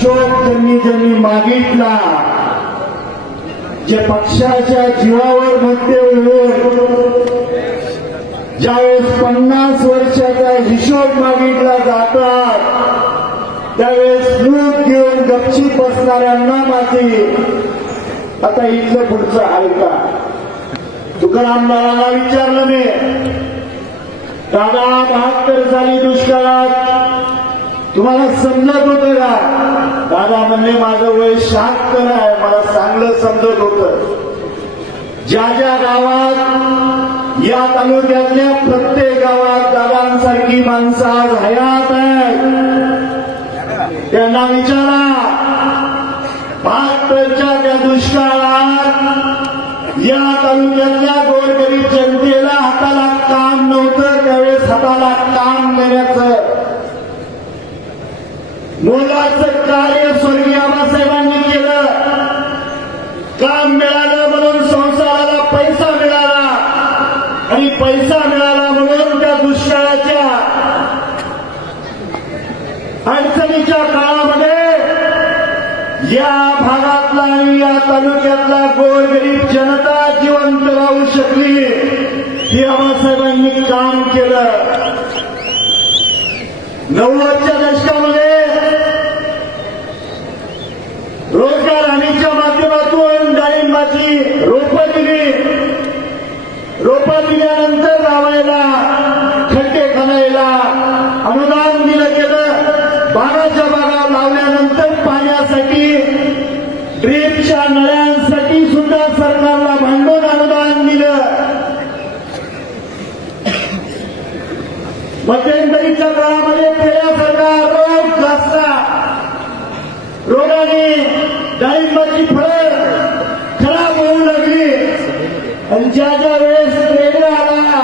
हिशोब ज्यांनी मागितला, जे पक्षाच्या जीवावर म्हणते ज्यावेळेस 50 वर्षाचा हिशोब मागितला जातात त्यावेळेस मूग घेऊन गपचीप बसणाऱ्यांना माझी आता इथलं पुढचं आहे का? तुकाराम बाळाला विचारलं मी, दादा 72 साली दुष्काळात तुम्हाला समजत होतं का? दादा म्हणले माझं वय 76 आहे, मला चांगलं समजत होतं. ज्या ज्या गावात या तालुक्यातल्या प्रत्येक गावात दादांसारखी माणसं आज हयात आहेत त्यांना विचारा 72च्या त्या दुष्काळात या तालुक्यातल्या गोरगरीब जनतेला हाताला काम नव्हतं, त्यावेळेस हाताला काम देण्याचं मोलाचं कार्य स्वर्गीय आबासाहेबांनी केलं. काम मिळालं म्हणून संसाराला पैसा मिळाला आणि पैसा मिळाला म्हणून त्या दुष्काळाच्या अडचणीच्या काळामध्ये या भागातला आणि या तालुक्यातला गोरगरीब जनता जिवंत राहू शकली. हे आबासाहेबांनी काम केलं. 90च्या दशकामध्ये रोजगार हमीच्या माध्यमातून डाळिंबाची रोपं दिली. रोपं दिल्यानंतर लावायला खड्डे खणायला अनुदान दिलं गेलं. बागाच्या बागा लावल्यानंतर पाण्यासाठी ड्रीपच्या नळ्यांसाठी सुद्धा सरकारला भांडवल अनुदान दिलं. मध्यंतरीच्या काळामध्ये खेड्यासारखा रोग असला, रोगाने डाळिंबाची फळं खराब होऊ लागली आणि ज्या ज्या वेळेस रेल्वे आला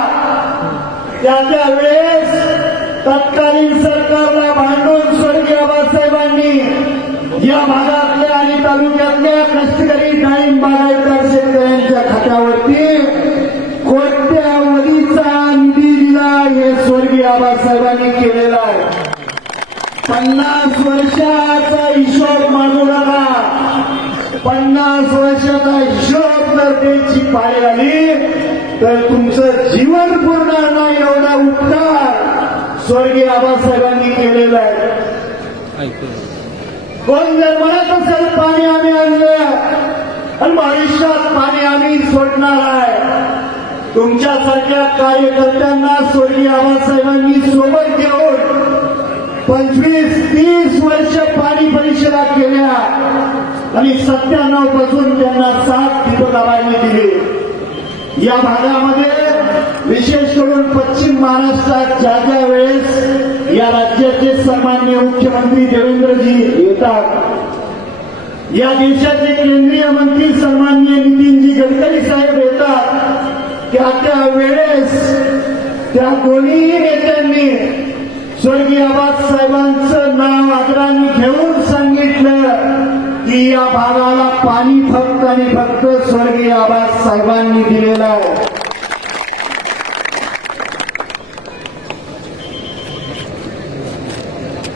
त्या त्या वेळेस तत्कालीन सरकारला भांडून स्वर्गीय आबासाहेबांनी या भागातल्या आणि तालुक्यातल्या कष्टकरी डाळिंब बागायतदार शेतकऱ्यांच्या खात्यावरती कोट्यावधीचा निधी दिला. हे स्वर्गीय आबासाहेबांनी केलेला आहे. 50 वर्षाचा हिशोब मागू नका. 50 वर्षाचा हिशोब जर द्यायची पाळी आली तर तुमचं जीवन पुरणार नाही एवढा उपकार स्वर्गीय आबासाहेबांनी केलेला आहे. कोण जर म्हणत असेल पाणी आम्ही आणलं आणि भविष्यात पाणी आम्ही सोडणार आहे, तुमच्यासारख्या कार्यकर्त्यांना स्वर्गीय आबासाहेबांनी सोबत घेऊन 25-30 वर्ष पाणी परिषदा केल्या आणि 97 पासून त्यांना 7 दीपदाबांनी दिली. या भागामध्ये विशेष करून पश्चिम महाराष्ट्रात ज्या ज्या वेळेस या राज्याचे सन्माननीय मुख्यमंत्री देवेंद्रजी येतात, या देशाचे केंद्रीय मंत्री सन्माननीय नितीनजी गडकरी साहेब येतात, त्या त्या वेळेस त्या दोन्ही नेत्यांनी स्वर्गीय आबासाहेबांचं नाव आदराने घेऊन सांगितलं की या भागाला पाणी फक्त आणि फक्त स्वर्गीय आबासाहेबांनी दिलेलं आहे.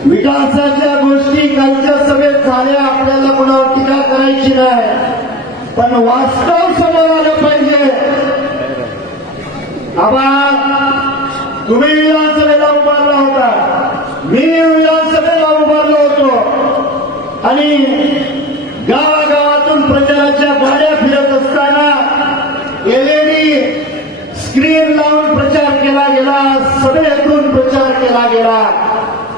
विकासाच्या गोष्टी कालच्या सभेत झाल्या, आपल्याला कोणावर टीका करायची नाही, पण वास्तव समोर आलं पाहिजे. आबा तुम्ही विधानसभेला उभारला होता, मी विधानसभेला उभारलो होतो आणि गावागावातून प्रचाराच्या गाड्या फिरत असताना LED स्क्रीन लावून प्रचार केला गेला, सभेतून प्रचार केला गेला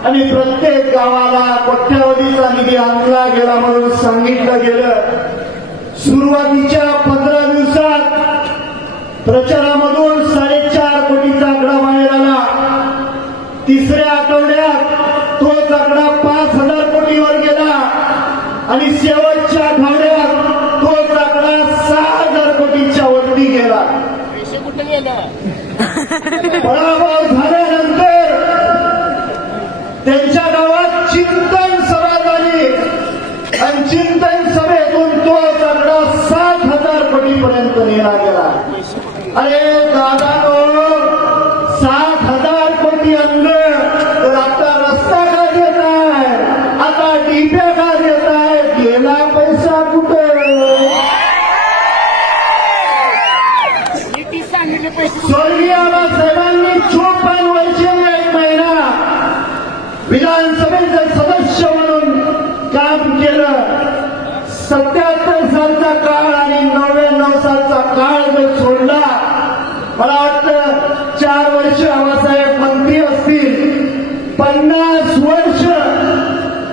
आणि प्रत्येक गावाला कोट्यावधीचा निधी आणला गेला म्हणून सांगितलं गेलं. सुरुवातीच्या 15 दिवसात प्रचारामधून 4.5 कोटीचा आकडा बाहेर आला. तिसऱ्या आठवड्यात तोच आकडा 5,000 कोटीवर गेला आणि शेवटच्या आठवड्यात तोच आकडा 6,000 कोटीच्या वरती गेला. पराभव झाल्यानंतर त्यांच्या गावात चिंतन सभा झाली आणि चिंतन सभेतून तोच आकडा 7,000 कोटीपर्यंत नेला गेला. अरे दादा 7,000 कोटी आणलं तर आता रस्ता का देत आहे, आता डीपे का विधानसभेचे सदस्य म्हणून काम केलं. 77 सालचा काळ आणि 99 सालचा काळ जर सोडला, मला वाटतं 4 वर्ष आबासाहेब मंत्री असतील, 50 वर्ष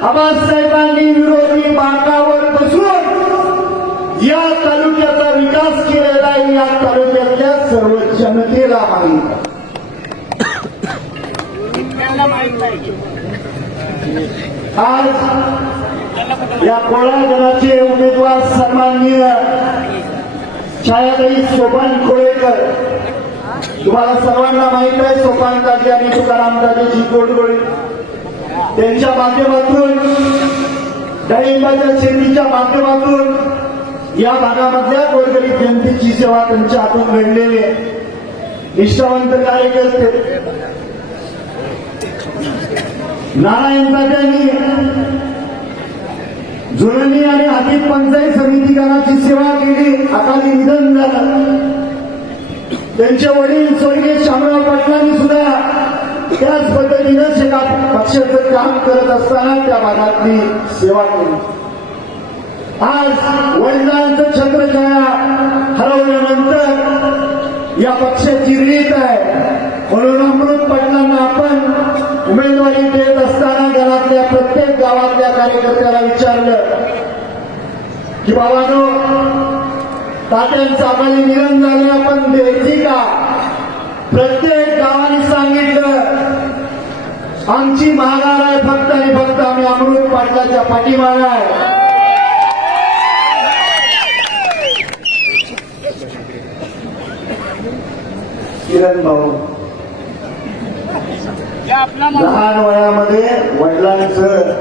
आबासाहेबांनी विरोधी बाकावर बसून या तालुक्याचा विकास केलेला आहे. या तालुक्यातल्या सर्व जनतेला माहिती. आज या कोळागणाचे उमेदवार सन्माननीय छायाताई सोपान कोळेकर, तुम्हाला सर्वांना माहित आहे सोपानदाजी आणि तुकारामदाजीची गोडगोळी, त्यांच्या माध्यमातून डाळिंबाच्या शेतीच्या माध्यमातून या भागामधल्या गोरगरीब जनतेची सेवा त्यांच्या हातून घडलेली आहे. निष्ठावंत कार्यकर्ते नारायणदादांनी जुळणी आणि हातीत पंचायत समिती गणाची सेवा केली. अकाली निधन झालं. त्यांचे वडील स्वर्गीय शामराव पाटलांनी सुद्धा त्याच पद्धतीनं शेका पक्षाचं काम करत असताना त्या भागातली सेवा केली. आज वडिलांचं छत्रछाया हरवल्यानंतर या पक्षाची रीत आहे. म्हणून अमृत पाटलांना आपण उमेदवारी देत असताना घरातल्या प्रत्येक गावातल्या कार्यकर्त्याला विचारलं की बाबांनो, तात्यांचं अकाली निधन झाले, आपण द्यायची का? प्रत्येक गावाने सांगितलं आमची महागार आहे, फक्त आणि फक्त आम्ही अमृत पाटलाच्या पाठीमागे आहे. किरण भाऊ लहान वयामध्ये वडिलांचं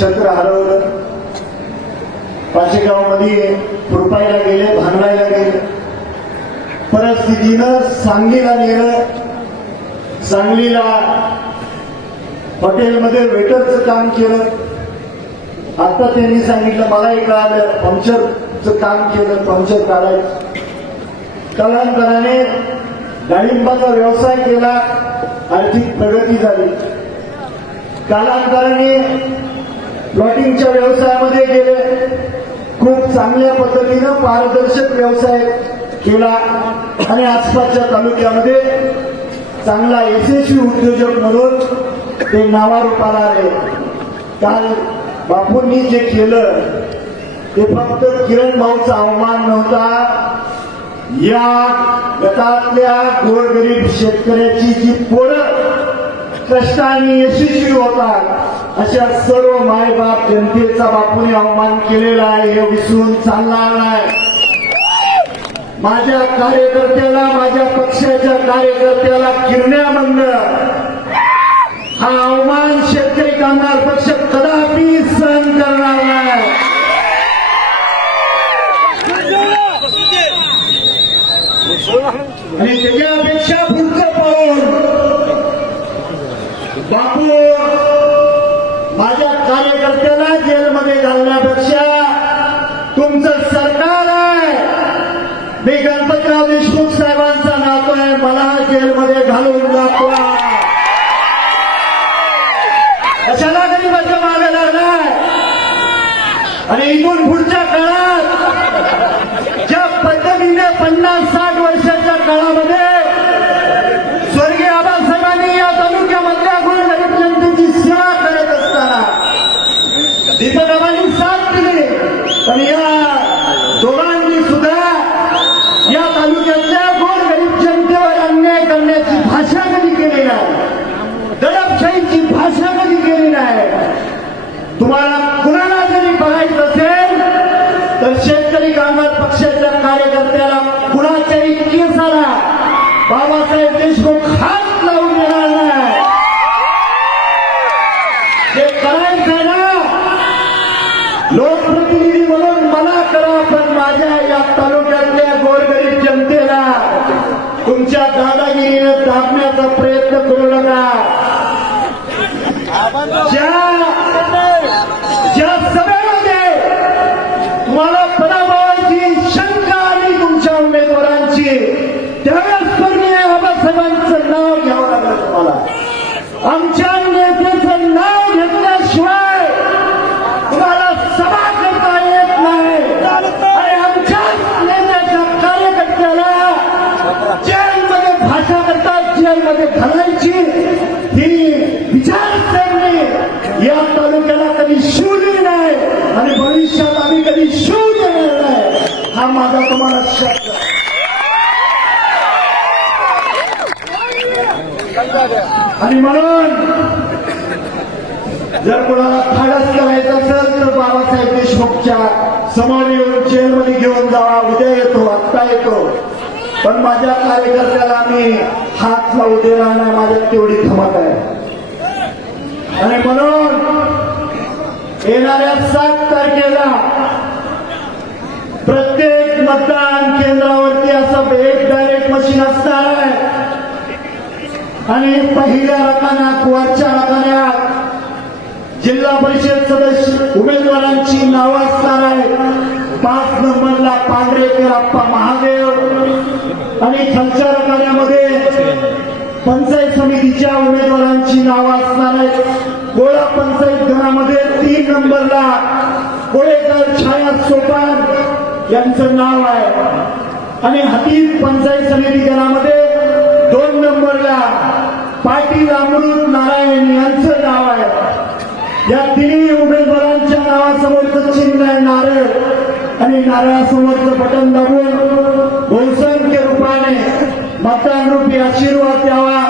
छत्र हरवलं. पाचेगावमध्ये खुरपायला गेले, भांगडायला गेले. परिस्थितीनं सांगलीला नेलं. सांगलीला हॉटेलमध्ये वेटरचं काम केलं. आता त्यांनी सांगितलं, मलाही कळालं, पंक्चरचं काम केलं, पंक्चर काढायचं. कालांतराने डाळिंबाचा व्यवसाय केला, आर्थिक प्रगती झाली. कालांतराने प्लॉटिंगच्या व्यवसायामध्ये गेले, खूप चांगल्या पद्धतीनं पारदर्शक व्यवसाय केला आणि आसपासच्या तालुक्यामध्ये चांगला यशस्वी उद्योजक म्हणून ते नावारूपाला आले. काल बापूंनी जे केलं ते फक्त किरण भाऊचा अवमान नव्हता, या गटातल्या गोरगरीब शेतकऱ्याची जी पोरं कष्टाने यशस्वी होतात अशा सर्व मायबाप जनतेचा बापूने अवमान केलेला आहे, हे विसरून चालणार नाही. माझ्या कार्यकर्त्याला, माझ्या पक्षाच्या कार्यकर्त्याला किरण्यामधनं हा अवमान शेतकरी कामगार पक्ष कदापि सहन करणार नाही. आणि त्याच्यापेक्षा पुढचं पाहून बापू माझ्या कार्यकर्त्याला जेलमध्ये घालण्यापेक्षा तुमचं सरकार आहे, मी गणपतराव देशमुख साहेबांचा नातो आहे, मला जेलमध्ये घालून दाखवा. कशाला गरीबाच्या मागे लागलाय? आणि इथून पुढच्या काळात ज्या पद्धतीने 50-60 वर्षाच्या काळामध्ये स्वर्गीय आबासाहेबांनी या तालुक्यामधल्या गोरगरीब जनतेची सेवा करत असताना दीपकबाबांनी साथ दिली, पण या दोघांनी सुद्धा या तालुक्यातल्या गोरगरीब जनतेवर अन्याय करण्याची भाषा कधी केली नाही, दडपशाहीची भाषा कधी केली नाही. तुम्हाला कुणाला जरी बघायचं असेल तर शेतकरी कामगार पक्षाच्या कार्यकर्त्याला कुणाच्याही केसाला बाबासाहेब देशमुख हात लावून देणार नाही. हे करायचं ना, लोकप्रतिनिधी म्हणून मला करा, पण माझ्या या तालुक्यातल्या गोरगरीब जनतेला तुमच्या दादागिरीने दाबण्याचा प्रयत्न करू नका. ज्या सभेमध्ये तुम्हाला पराभवाची शंका आली तुमच्या उमेदवारांची, त्यावेळेस स्वर्गीय आबासाहेबांचं नाव घ्यावं लागलं तुम्हाला, आमच्या नेत्याचं नाव या तालुक्याला कधी शिव दिली नाही आणि भविष्यात आम्ही कधी शिव देणार नाही, हा माझा तुम्हाला शब्द आहे. आणि म्हणून जर कोणाला धाडस करायचं असेल तर बाबासाहेब देशमुखच्या समोर येऊन जेलमध्ये घेऊन जावा. उद्या येतो, आत्ता येतो, पण माझ्या कार्यकर्त्याला मी हात लावू देणार नाही. माझ्यात तेवढी धमक आहे. आणि म्हणून येणाऱ्या 7 तारखेला प्रत्येक मतदान केंद्रावरती असं एक डायरेक्ट मशीन असणार आहे आणि पहिल्या रकान्यात, वरच्या रकान्यात जिल्हा परिषद सदस्य उमेदवारांची नावं असणार आहेत. 5 नंबरला पांढरेकर अप्पा महादेव आणि खालच्या रकान्यामध्ये पंचायत समितीच्या उमेदवारांची नावं असणार आहेत. गोळा पंचायत गणामध्ये 3 नंबरला कोळेकर छाया सोपान यांचं नाव आहे आणि हातीत पंचायत समिती गणामध्ये 2 नंबरला पाटील अमृत नारायण यांचं नाव आहे. या तिन्ही उमेदवारांच्या नावासमोरचं चिन्ह आहे नारळ आणि नारळासमोरचं बटन दाबून बहुसंख्य रूपाने मतदान रूपी आशीर्वाद द्यावा.